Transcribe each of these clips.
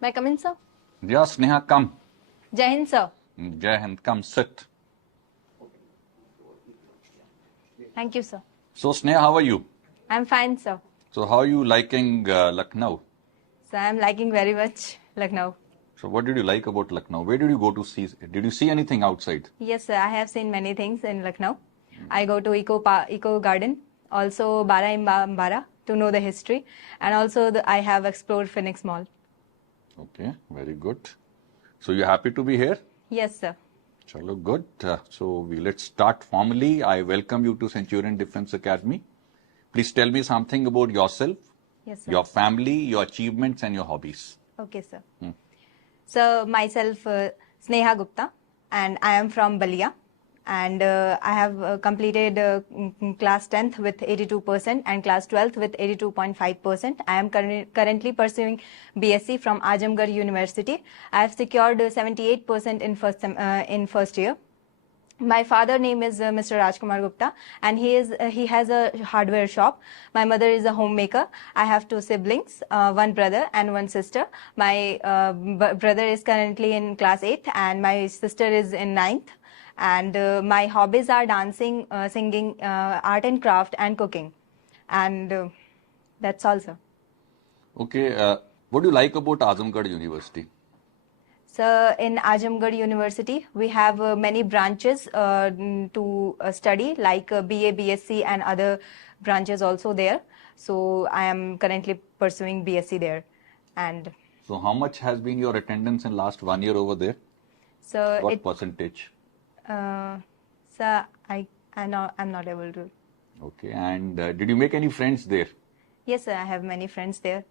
May I come in, sir? Yeah, Sneha, come. Jai Hind, sir. Jai Hind, come sit. Thank you, sir. So, Sneha, how are you? I'm fine, sir. So, how are you liking Lucknow? So I'm liking very much Lucknow. So, what did you like about Lucknow? Where did you go to see? Did you see anything outside? Yes, sir. I have seen many things in Lucknow. I go to Eco Garden, also Bara to know the history, and also I have explored Phoenix Mall. Okay, very good. So, you're happy to be here? Yes, sir. Chalo, good. Let's start formally. I welcome you to Centurion Defense Academy. Please tell me something about yourself, Yes, sir. your family, your achievements, and your hobbies. Okay, sir. So myself, Sneha Gupta, and I am from Balia. And I have completed class 10th with 82% and class 12th with 82.5%. I am currently pursuing BSc from Ajamgarh University. I have secured 78% in first year. My father name is Mr. Rajkumar Gupta, and he has a hardware shop. My mother is a homemaker. I have two siblings, one brother and one sister. My brother is currently in class 8th, and my sister is in 9th. And my hobbies are dancing, singing, art and craft, and cooking. And that's all, sir. Okay, what do you like about Azamgarh University? So in Ajamgarh University, we have many branches to study, like BA, BSc, and other branches also there. So I am currently pursuing BSc there. And So, how much has been your attendance in last 1 year over there? so What percentage? so I'm not able to. Okay, and did you make any friends there? Yes, sir, I have many friends there.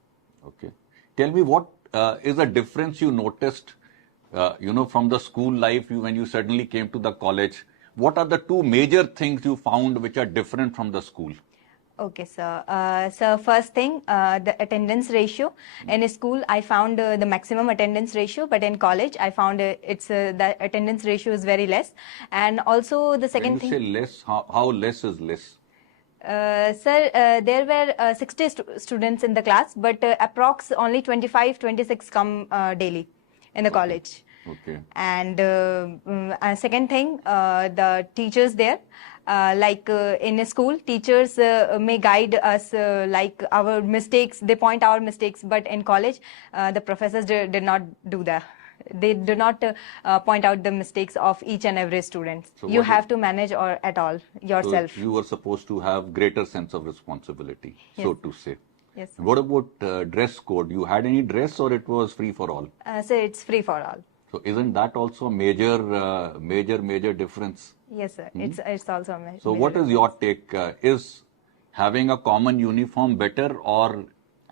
Okay, tell me what is the difference you noticed, from the school life when you suddenly came to the college. What are the two major things you found which are different from the school? Okay, sir. So first thing, the attendance ratio. In school, I found the maximum attendance ratio, but in college, I found the attendance ratio is very less. And also the second When you thing. say less, how less is less? Sir, there were 60 students in the class, but approx only 25, 26 come daily in the college. Okay. And second thing, the teachers there, in a school, teachers may guide us like our mistakes. They point our mistakes, but in college, the professors did not do that. They do not point out the mistakes of each and every student. So You what have to manage or at all yourself. So you were supposed to have greater sense of responsibility, so Yes. to say. Yes. What about dress code? You had any dress or it was free for all? So it's free for all. So isn't that also a major difference? Yes, sir. It's also a So major what is your take? Is having a common uniform better or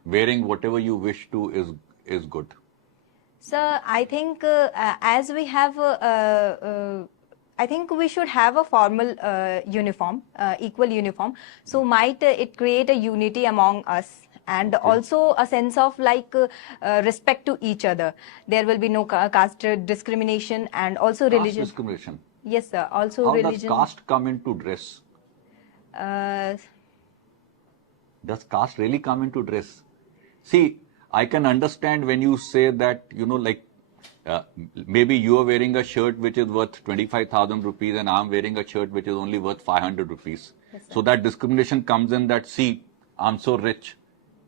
wearing whatever you wish to is good? So I think as we have, I think we should have a formal uniform, equal uniform. So might it create a unity among us, and also a sense of respect to each other. There will be no caste discrimination, and also Caste religion. discrimination. Yes, sir. Also How religion. does caste come into dress? Uh, Does caste really come into dress? See, I can understand when you say that, maybe you are wearing a shirt which is worth 25,000 rupees and I'm wearing a shirt which is only worth 500 rupees. Yes, So that discrimination comes in that, see, I'm so rich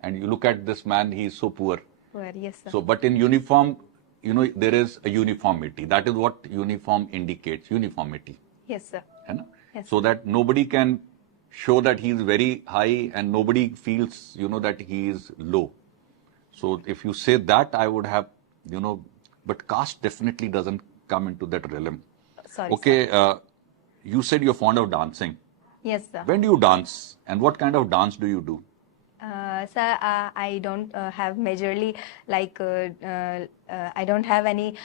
and you look at this man, he is so poor. well, yes, sir. So, but in uniform, there is a uniformity. That is what uniform indicates, uniformity. Yes, sir. Yes. So that nobody can show that he is very high and nobody feels, that he is low. So if you say that, I would have, but caste definitely doesn't come into that realm. Sorry, Okay, sir. you said you're fond of dancing. Yes, sir. When do you dance and what kind of dance do you do? Sir, I don't have majorly I don't have any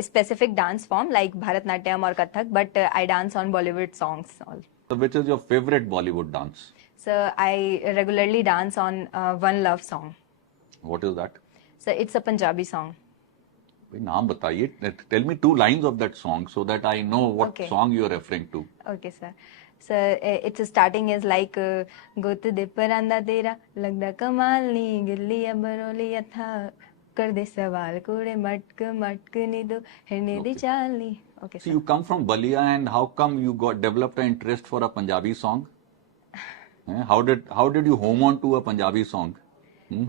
specific dance form like Bharatnatyam or Kathak, but I dance on Bollywood songs. All. So which is your favorite Bollywood dance? So I regularly dance on One Love song. What is that? So it's a Punjabi song. Naam bataiye. Tell me 2 lines of that song so that I know what song you are referring to. Okay, sir. So its starting is like Gut de paranda tera lagda kamal ni gilli abaroli tha. कर दे सवाल कुड़े मटक मटक नी दो हिरने दी Okay. चालनी. Okay, So sir. you come from Balia, and how come you got developed an interest for a Punjabi song? How did you home on to a Punjabi song?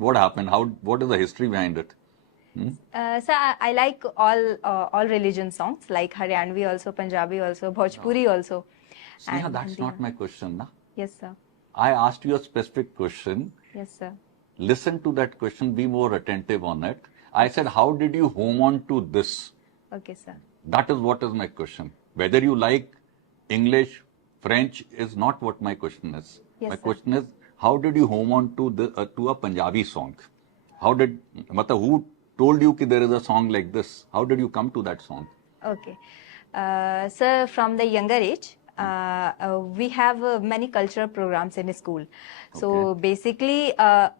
What happened? What is the history behind it? So I like all religion songs, like Haryanvi also, Punjabi also, Bhojpuri also, Sneha, and that's Hindi. not my question. Na? Yes, sir. I asked you a specific question. Yes, sir. Listen to that question, be more attentive on it. I said, how did you home on to this? Okay, sir. That is what is my question. Whether you like English, French is not what my question is. Yes, My sir. question is, how did you home on to a Punjabi song? Who told you that there is a song like this? How did you come to that song? Okay. So from the younger age, we have many cultural programs in school. So Okay. basically,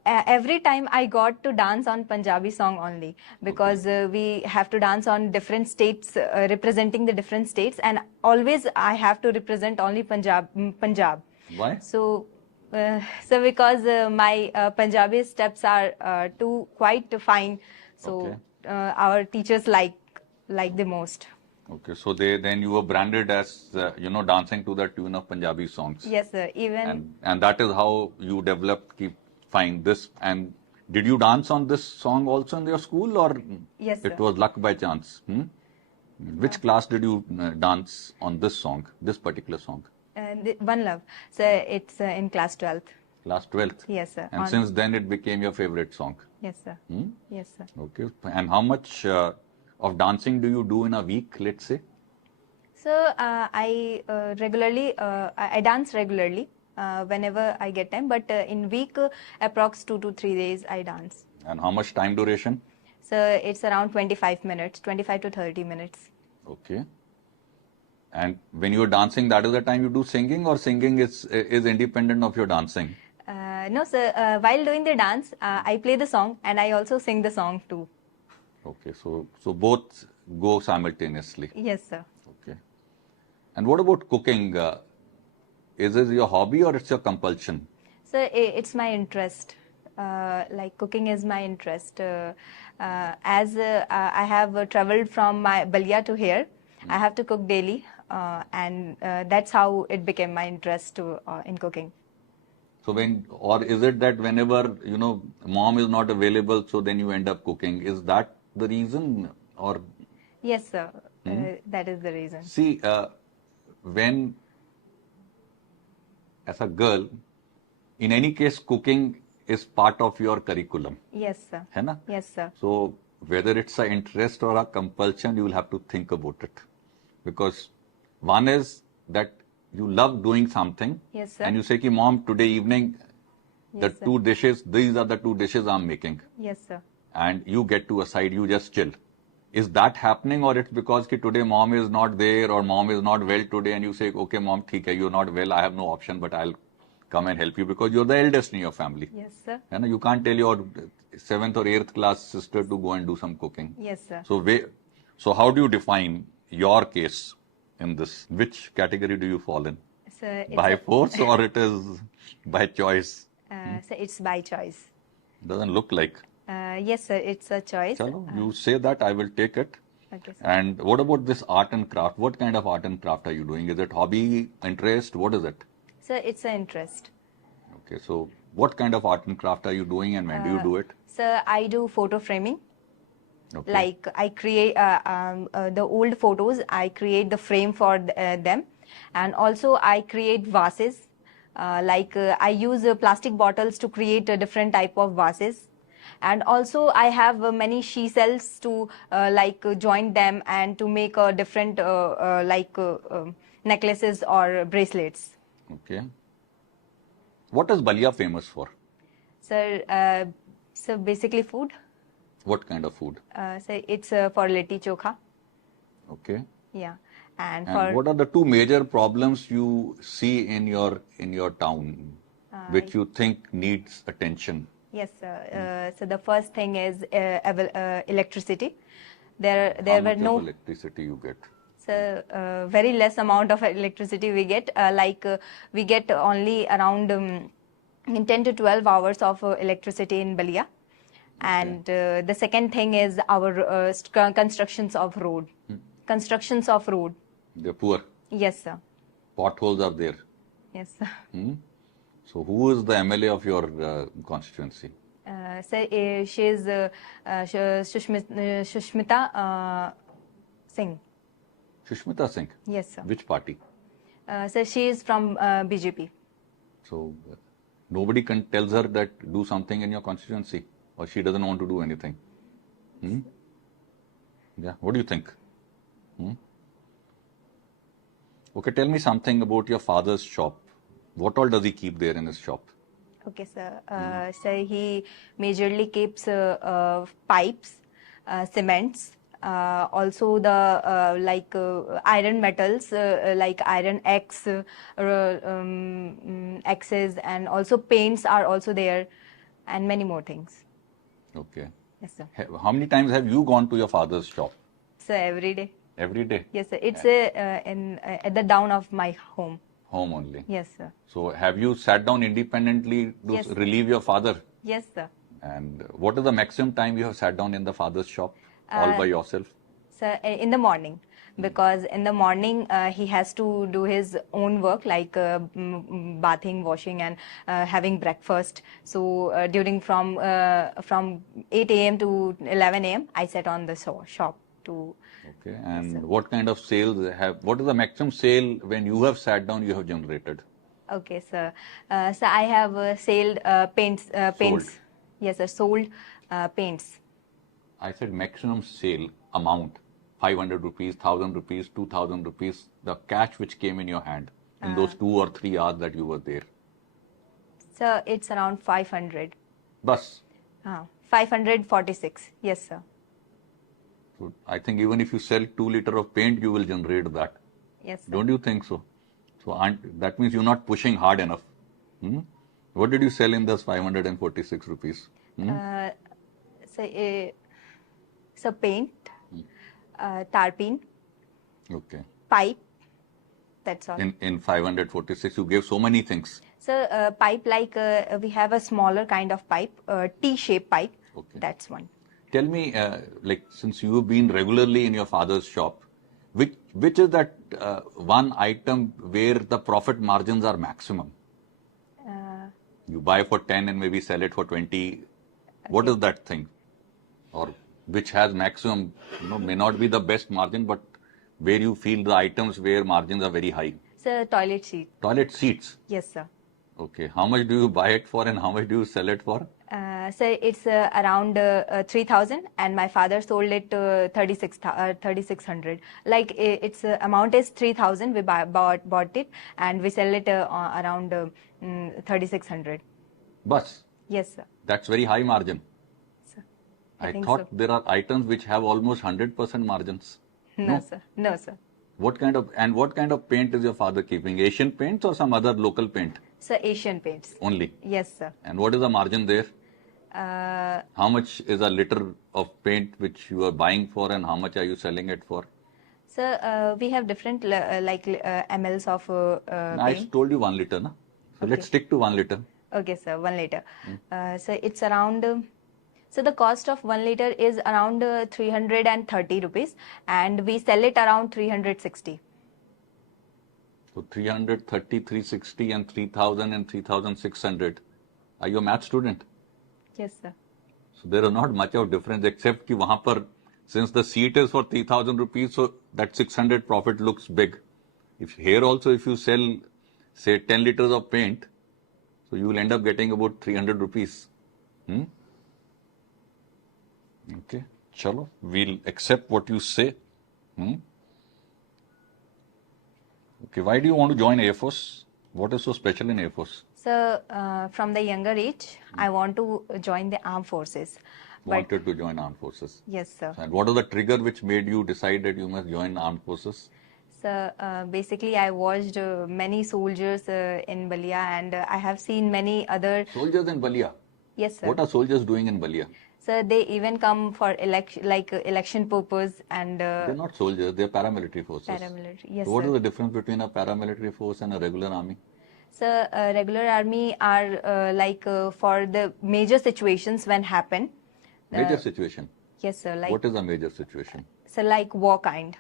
every time I got to dance on Punjabi song only, because we have to dance on different states, representing the different states, and always I have to represent only Punjab. Why? So, because my Punjabi steps are too quite fine, so Okay. our teachers like the most. Okay, so then you were branded as dancing to the tune of Punjabi songs. Yes, sir. Even And that is how you developed keep find this. And did you dance on this song also in your school, or Yes, it sir. was luck by chance? Which class did you dance on this song, this particular song? One Love. So it's in class 12th. Class 12th. Yes, sir. And since then it became your favorite song. Yes, sir. Yes, sir. Okay. And how much of dancing do you do in a week, let's say? So I dance regularly whenever I get time. But in week, approx 2 to 3 days I dance. And how much time duration? So it's around 25 minutes, 25 to 30 minutes. Okay. And when you're dancing, that is the time you do singing, or singing is independent of your dancing? No, sir. While doing the dance, I play the song and I also sing the song too. Okay, so both go simultaneously. Yes, sir. Okay. And what about cooking? Is it your hobby or it's your compulsion? So it's my interest. Like cooking is my interest. As I have traveled from my Balia to here, I have to cook daily, and that's how it became my interest in cooking. So or is it that whenever mom is not available, so then you end up cooking? Is that the reason, or? Yes, sir. That is the reason. See, when as a girl, in any case, cooking is part of your curriculum. Yes, sir. है ना? Yes, sir. So whether it's an interest or a compulsion, you will have to think about it. Because one is that you love doing something, Yes, sir. and you say, Mom, today evening, the Yes, sir. two dishes, these are the two dishes I'm making. Yes, sir. And you get to a side, you just chill. Is that happening, or it's because today mom is not there, or mom is not well today, and you say, okay, mom, theek hai, you're not well, I have no option, but I'll come and help you, because you're the eldest in your family. Yes, sir. And you can't tell your 7th or 8th class sister to go and do some cooking. Yes, sir. So how do you define your case in this? Which category do you fall in? So it's By force, or it is by choice? so it's by choice. Doesn't look like. Yes, sir. It's a choice. Chalo, you say that, I will take it. Okay, sir. And what about this art and craft? What kind of art and craft are you doing? Is it hobby, interest? What is it? So it's an interest. Okay, so what kind of art and craft are you doing, and when do you do it? So I do photo framing. Okay. Like I create the old photos, I create the frame for them, and also I create vases. I use plastic bottles to create a different type of vases, and also I have many she cells to join them and to make a different necklaces or bracelets. Okay. What is Balia famous for? So basically food. What kind of food? So it's for litti chokha. Okay. Yeah, and And for what are the two major problems you see in your town, which you think needs attention? yes, sir. So the first thing is electricity. There How were much no. of electricity you get? So very less amount of electricity we get. We get only around in 10 to 12 hours of electricity in Balia, And the second thing is our constructions of road. Constructions of road. They're poor. Yes, sir. Potholes are there. Yes, sir. So who is the MLA of your constituency? Sir, she is Shushmita Singh. Shushmita Singh. Yes, sir. Which party? Sir, she is from BJP. So nobody tells her that do something in your constituency, or she doesn't want to do anything. Yeah. What do you think? Okay, tell me something about your father's shop. What all does he keep there in his shop? Okay, sir. Sir, he majorly keeps pipes, cements, also the iron metals like iron X, X's, and also paints are also there, and many more things. Okay. Yes, sir. How many times have you gone to your father's shop? So every day. Every day? Yes, sir. It's at the down of my home. Home only? Yes, sir. So have you sat down independently to Yes, relieve your father? Yes, sir. And what is the maximum time you have sat down in the father's shop all by yourself? Sir, in the morning, because in the morning he has to do his own work like bathing, washing, and having breakfast. So during from 8 a.m. to 11 a.m. I sat on the shop to. Okay, and what kind of sales what is the maximum sale when you have sat down you have generated? Okay, sir. So I have sold paints. Sold. Yes, sir. Sold paints. I said maximum sale amount, 500 rupees, 1000 rupees, 2000 rupees, the cash which came in your hand in those 2 or 3 hours that you were there. Sir, it's around 500. Bus. 546. Yes, sir. So I think even if you sell 2 liters of paint, you will generate that. Yes, sir. Don't you think so? So that means you're not pushing hard enough. What did you sell in those 546 rupees? So paint, tarpaulin, Okay. pipe. That's all. In 546, you gave so many things. So pipe like we have a smaller kind of pipe, T-shaped pipe. Okay. That's one. Tell me, since you've been regularly in your father's shop, which is that one item where the profit margins are maximum? You buy for 10 and maybe sell it for 20. What is that thing? Or which has maximum, may not be the best margin, but where you feel the items where margins are very high? So toilet seat. Toilet seats. Yes, sir. Okay. How much do you buy it for and how much do you sell it for? So it's around 3,000, and my father sold it 3,600. Like its amount is 3,000. We bought it, and we sell it around 3,600. Bus. Yes, sir. That's very high margin. Sir, I think thought so. there are items which have almost 100% margins. No, sir. No, sir. What kind of paint is your father keeping? Asian paints or some other local paint? Sir, Asian paints. Only. Yes, sir. And what is the margin there? How much is a liter of paint which you are buying for and how much are you selling it for? Sir, we have different mls of I paint. told you 1 liter, na? So let's stick to 1 liter. Okay, sir. 1 liter. So it's around. So the cost of 1 liter is around 330 rupees, and we sell it around 360. So 330, 360 and 3000 and 3600. Are you a math student? Yes, sir. So there is not much of difference except कि वहाँ पर since the seat is for 3,000 rupees, so that 600 profit looks big. If here also if you sell say 10 liters of paint, so you will end up getting about 300 rupees. Okay, chalo, we'll accept what you say. Okay, why do you want to join Air Force? What is so special in Air Force? So from the younger age, I want to join the armed forces. Wanted to join armed forces. Yes, sir. And what was the trigger which made you decide that you must join armed forces? So basically, I watched many soldiers in Balia, and I have seen many other. Soldiers in Balia. Yes, sir. What are soldiers doing in Balia? So they even come for election purpose, and They're not soldiers, they're paramilitary forces. paramilitary. Yes, So what sir. is the difference between a paramilitary force and a regular army? So regular army are for the major situations when happen. Major situation. Yes, sir. Like What is a major situation? so, like war kind.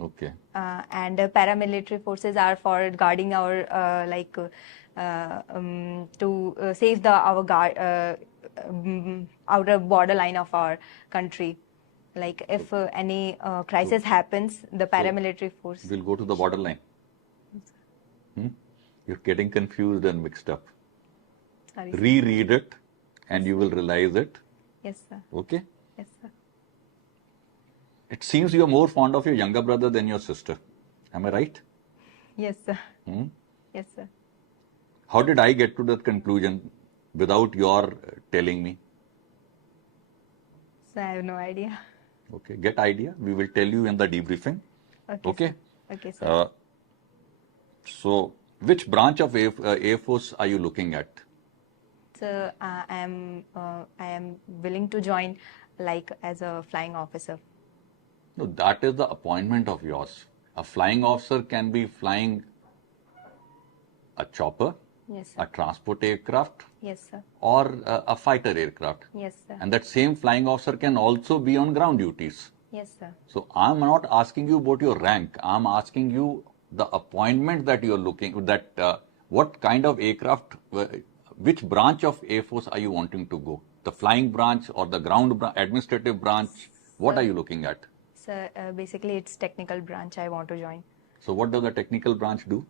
Okay. And paramilitary forces are for guarding our to save the our guard outer borderline of our country. Like if any crisis happens, the paramilitary force. We'll go to the borderline. You're getting confused and mixed up. Sorry. Reread it and you will realize it. Yes, sir. Okay? Yes, sir. It seems you're more fond of your younger brother than your sister. Am I right? Yes, sir. Yes, sir. How did I get to that conclusion without your telling me? So I have no idea. Okay, get idea. We will tell you in the debriefing. Okay? Sir. Okay, sir. So, which branch of Air Force are you looking at? So I am willing to join like as a flying officer. No, that is the appointment of yours. A flying officer can be flying a chopper, Yes, a sir. transport aircraft, Yes, sir. or a fighter aircraft. Yes, sir. And that same flying officer can also be on ground duties. Yes, sir. So I'm not asking you about your rank. I'm asking you the appointment that you're looking that what kind of aircraft, which branch of Air Force are you wanting to go? The flying branch or the administrative branch? What are you looking at? So basically, it's technical branch I want to join. So what does the technical branch do?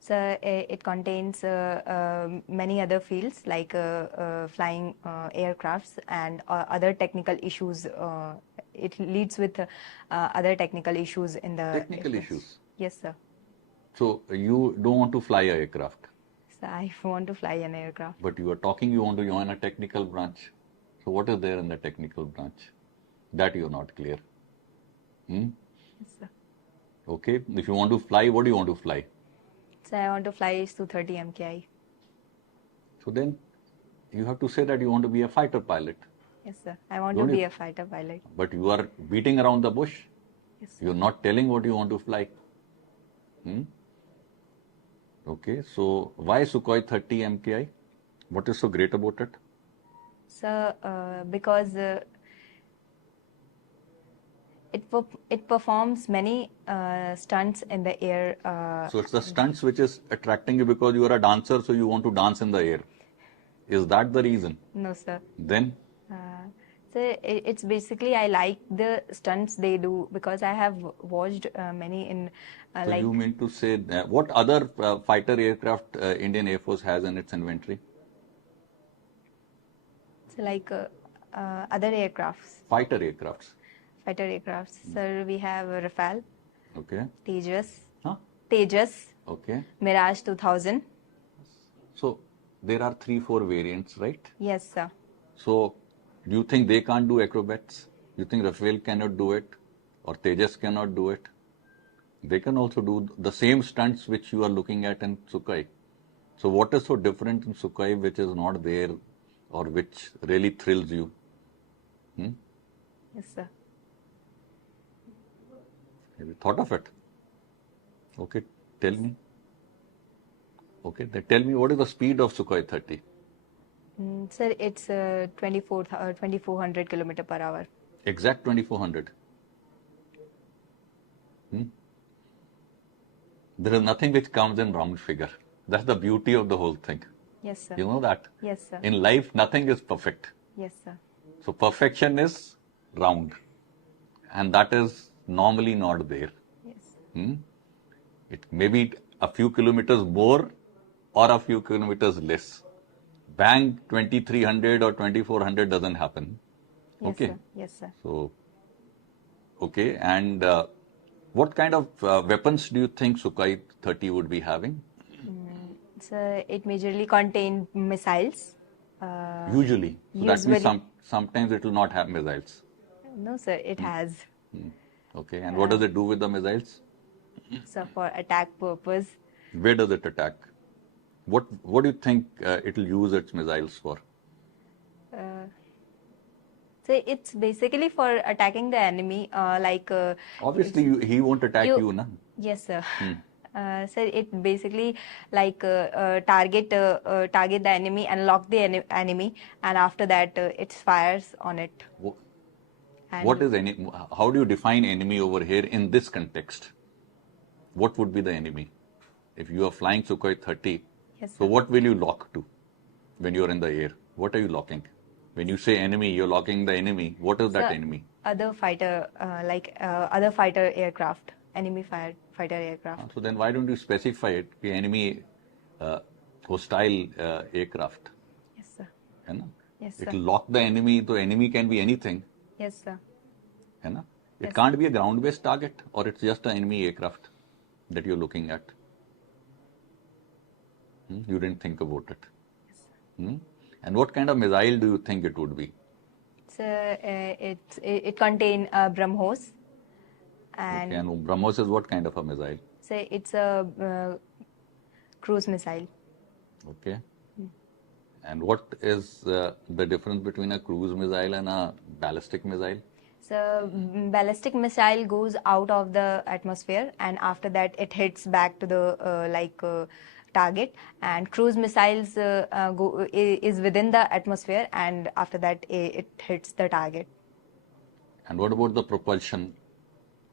So it contains many other fields like flying aircrafts and other technical issues. It leads with other technical issues in the Technical Air Force. issues. Yes, sir. So you don't want to fly a aircraft, So I want to fly an aircraft. but you are talking you want to join a technical branch. So what is there in the technical branch? That you're not clear. Yes, sir. Okay. If you want to fly, what do you want to fly? So I want to fly Su-30 MKI. So then you have to say that you want to be a fighter pilot. Yes, sir. I want Don't to be you- a fighter pilot. But you are beating around the bush. Yes, sir. You're not telling what you want to fly. Okay. So why Sukhoi 30 MKI? What is so great about it? So because it performs many stunts in the air. So it's the stunts which is attracting you because you are a dancer, so you want to dance in the air. Is that the reason? No, sir. Then So it's basically I like the stunts they do because I have watched many in so like you mean to say that what other fighter aircraft Indian Air Force has in its inventory? so like other aircrafts, Fighter aircrafts. fighter aircrafts. So we have Rafale, Okay. Tejas, Huh? Okay. Mirage 2000. So there are 3-4 variants, right? Yes, sir. So do you think they can't do acrobats? You think Rafael cannot do it? Or Tejas cannot do it? They can also do the same stunts which you are looking at in Sukhoi. So what is so different in Sukhoi which is not there or which really thrills you? Yes, sir. Have you thought of it? Okay, tell me. Okay, then tell me what is the speed of Sukhoi 30? Sir, it's 2400 kilometer per hour. Exact 2400. There is nothing which comes in round figure. That's the beauty of the whole thing. Yes, sir. You know that? Yes, sir. In life, nothing is perfect. Yes, sir. So perfection is round. And that is normally not there. Yes. It may be a few kilometers more or a few kilometers less. Bang 2300 or 2400 doesn't happen. Yes, Okay. sir. Yes, sir. So, okay. And what kind of weapons do you think Sukhoi 30 would be having? So it majorly contain missiles. Usually. So that means Usually. sometimes it will not have missiles. No, sir, it has. Okay. And what does it do with the missiles? So for attack purpose. Where does it attack? What do you think it will use its missiles for? So it's basically for attacking the enemy. Obviously, he won't attack you, na? Yes, sir. Sir, it basically like target the enemy and lock the enemy, and after that it fires on it. Wh- And What is enemy? How do you define enemy over here in this context? What would be the enemy? If you are flying Sukhoi 30, Yes, so sir. what will you lock to when you're in the air? What are you locking? When you say enemy, you're locking the enemy. What is that Sir, enemy? other fighter other fighter aircraft, enemy fighter aircraft. So then why don't you specify it? The enemy hostile aircraft. Yes, sir. है ना? Yes, It sir. will lock the enemy. So enemy can be anything. Yes, sir. है ना? It Yes. can't be a ground-based target, or it's just an enemy aircraft that you're looking at. You didn't think about it. And what kind of missile do you think it would be? So it contain BrahMos, and Okay, and BrahMos is what kind of a missile? so it's a cruise missile. Okay. And what is the difference between a cruise missile and a ballistic missile? So ballistic missile goes out of the atmosphere, and after that it hits back to the target. And cruise missiles is within the atmosphere, and after that it hits the target. And what about the propulsion?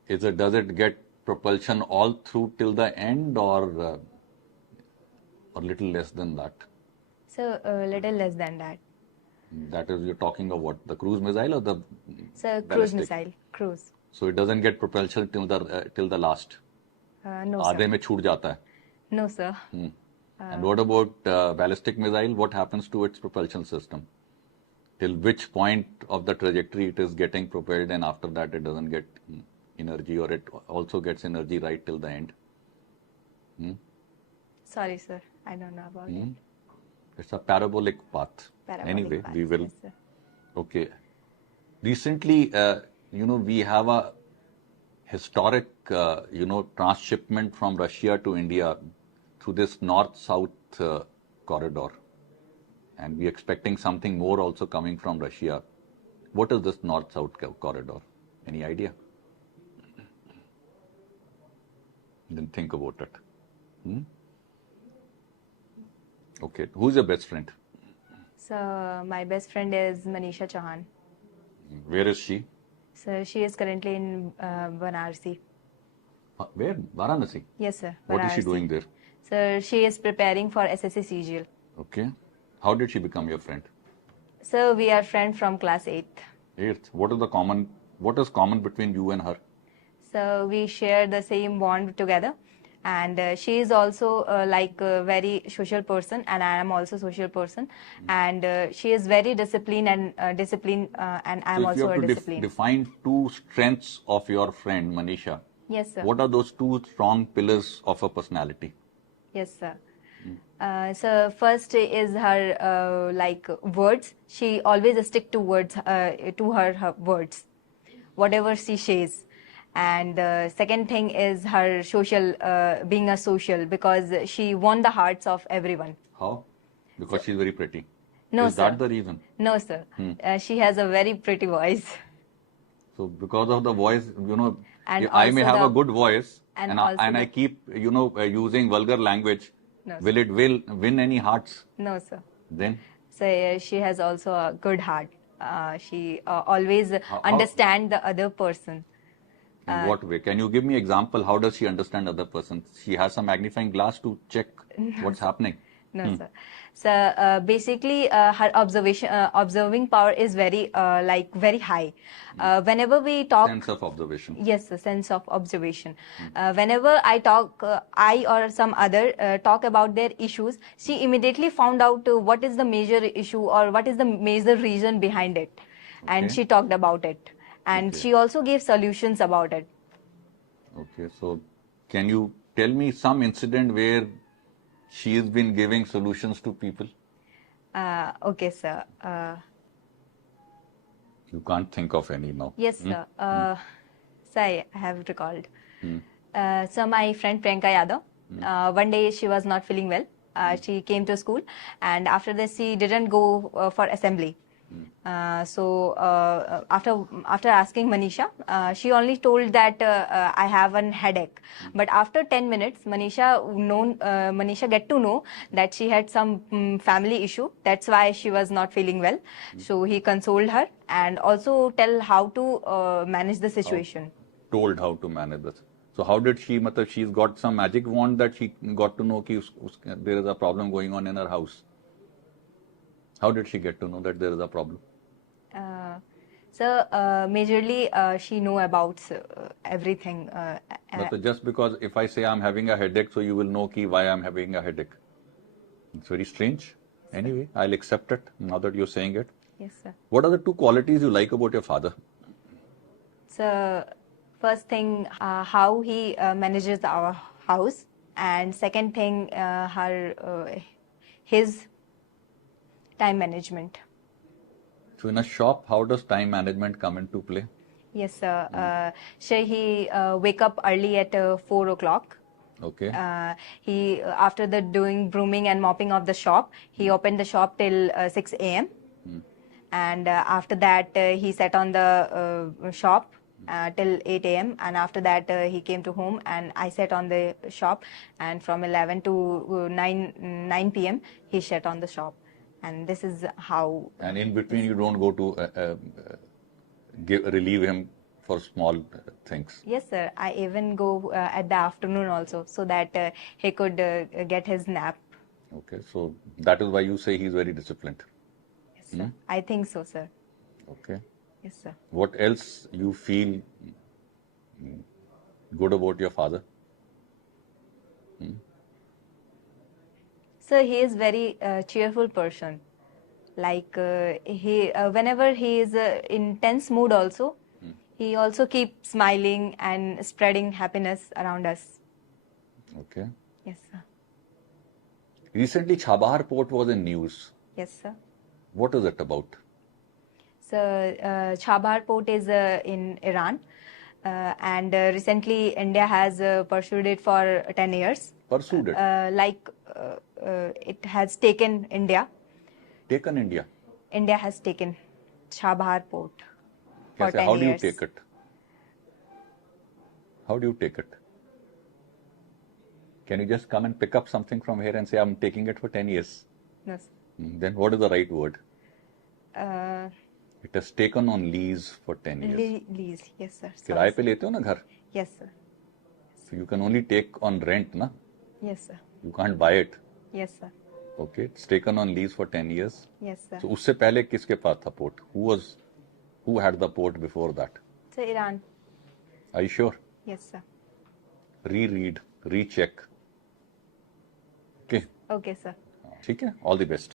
Does it get propulsion all through till the end, or little less than that? So a little less than that. That is, you're talking of what? The cruise missile or the So cruise ballistic? missile, cruise. So it doesn't get propulsion till the last. No, आधे sir. में छूट जाता है. No, sir. And what about ballistic missile? What happens to its propulsion system? Till which point of the trajectory it is getting propelled, and after that it doesn't get energy, or it also gets energy right till the end? Sorry, sir. I don't know about it. It's a parabolic path. Parabolic Anyway, path, we will. yes, sir. Okay. Recently, we have a historic, transshipment from Russia to India through this north-south corridor. And we're expecting something more also coming from Russia. What is this north-south corridor? Any idea? Then think about it. Okay. Who's your best friend? So my best friend is Manisha Chauhan. Where is she? So she is currently in Varanasi. Where? Varanasi. Yes, sir. What is she Varanasi. doing there? So she is preparing for SSC CGL. Okay. How did she become your friend? So we are friends from class 8th. Eighth. What is common between you and her? So we share the same bond together. And she is also like a very social person, and I am also social person. And she is very disciplined and and I am So if you also have a to disciplined. define two strengths of your friend, Manisha, Yes, sir. what are those two strong pillars of a personality? Yes, sir. So first is her like words. She always stick to words, to her words, whatever she says. And the second thing is her social, being a social, because she won the hearts of everyone. How? Because she's very pretty. No, Is sir. that the reason? No, sir. She has a very pretty voice. So because of the voice, And I may also have a the- good voice, and and also I the- keep, using vulgar language. No, Will it win any hearts? No, sir. Then So she has also a good heart. She always How- understand the other person. in what way? Can you give me example? How does she understand other person? She has a magnifying glass to check what's happening. No, sir. So basically, her observing power is very very high. Whenever we talk, Sense of observation. yes, the sense of observation. Whenever I talk, I or some other talk about their issues, she immediately found out what is the major issue or what is the major reason behind it, and Okay. she talked about it, and Okay. she also gave solutions about it. Okay, so can you tell me some incident where she has been giving solutions to people? Okay, sir. You can't think of any now. Yes, sir. So I have recalled. So my friend Priyanka Yadav, one day she was not feeling well. She came to school, and after this she didn't go for assembly. After asking Manisha, she only told that I have an headache. But after 10 minutes, Manisha get to know that she had some family issue. That's why she was not feeling well. So he consoled her and also tell how to manage the situation. Told how to manage this. So how did she, matlab, she's got some magic wand that she got to know ki there is a problem going on in her house. How did she get to know that there is a problem? Majorly she know about everything. Just because if I say I'm having a headache, so you will know ki why I'm having a headache. It's very strange. Anyway, I'll accept it now that you're saying it. Yes, sir. What are the two qualities you like about your father? So, first thing, how he manages our house, and second thing, his time management. So in a shop, how does time management come into play? Yes, sir. He wake up early at 4 o'clock. Okay. He after the doing brooming and mopping of the shop, he opened the shop till 6 a.m. And after that he sat on the shop till 8 a.m. and after that he came to home and I sat on the shop, and from 11 to 9 p.m. he sat on the shop, and this is how. And in between you don't go to relieve him for small things? Yes, sir. I even go at the afternoon also, so that he could get his nap. Okay, so that is why you say he's very disciplined. Yes, sir. I think so, sir. Okay. Yes, sir. What else you feel good about your father? Sir, he is very cheerful person. Like whenever he is in tense mood also, he also keeps smiling and spreading happiness around us. Okay. Yes, sir. Recently, Chabahar port was in news. Yes, sir. What is it about? So, Chabahar port is in Iran, and recently India has pursued it for 10 years. Pursued it? It has taken India. Taken India? India has taken Chabahar port for 10 years. How do you take it? How do you take it? Can you just come and pick up something from here and say, I'm taking it for 10 years? No, sir. Then what is the right word? It has taken on lease for 10 years. Lease, yes, sir. किराए पे लेते हो ना घर? Yes, sir. So you can only take on rent, na? Yes, sir. You can't buy it. Yes, sir. Okay, it's taken on lease for 10 years. Yes, sir. So उससे पहले किसके पास था port? Who had the port before that? Sir, Iran. Are you sure? Yes, sir. Reread, recheck. Okay. Okay, sir. ठीक है? All the best.